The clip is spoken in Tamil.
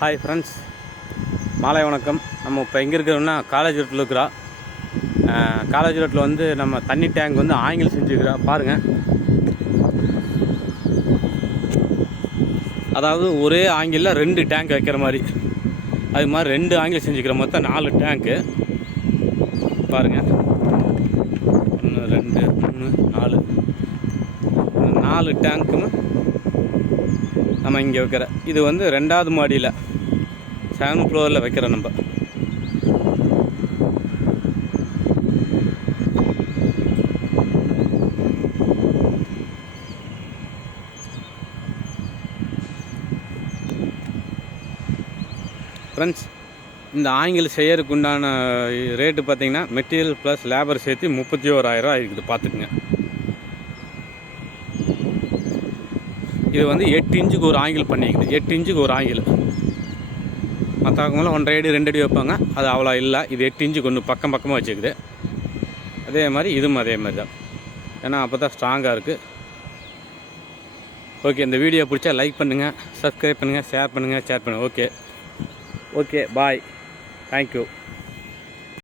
ஹாய் ஃப்ரெண்ட்ஸ், மாலை வணக்கம். நம்ம இப்போ எங்கே இருக்கிறோம்னா காலேஜ் ரோட்டில் இருக்கிறோம். காலேஜ் ரோட்டில் வந்து நம்ம தண்ணி டேங்க் வந்து ஆங்கிள் செஞ்சுக்கிறோம். பாருங்கள், அதாவது ஒரே ஆங்கிளில் 2 டேங்க் வைக்கிற மாதிரி, அது மாதிரி 2 ஆங்கிள் செஞ்சுக்கிறோம். மொத்தம் 4 டேங்க்கு. பாருங்கள், 1 2 3 4 4 டேங்க்குன்னு நம்ம இங்கே வைக்கிற. இது வந்து 2வது மாடியில் 7th ஃப்ளோரில் வைக்கிறோம் நம்ம. ஃப்ரெண்ட்ஸ், இந்த ஆங்கிள் செய்யறதுக்கு உண்டான ரேட்டு பார்த்திங்கன்னா மெட்டீரியல் ப்ளஸ் லேபர் சேர்த்து 31,000 இருக்குது. பார்த்துக்குங்க. இது வந்து 8 இன்ச்சுக்கு ஒரு ஆங்கிள் பண்ணிக்குது. 8 இன்ச்சுக்கு ஒரு ஆங்கிள். மற்றவங்களாம் 1.5 அடி 2 அடி வைப்பாங்க. அது அவ்வளோ இல்லை. இது 8 இன்ச்சுக்கு ஒன்று பக்கமாக வச்சுக்குது. அதே மாதிரி இதுவும் அதே மாதிரி தான். ஏன்னா அப்போ தான் ஸ்ட்ராங்காக இருக்குது. ஓகே, இந்த வீடியோ பிடிச்சா லைக் பண்ணுங்கள், சப்ஸ்கிரைப் பண்ணுங்கள், ஷேர் பண்ணுங்கள். Okay bye, thank you.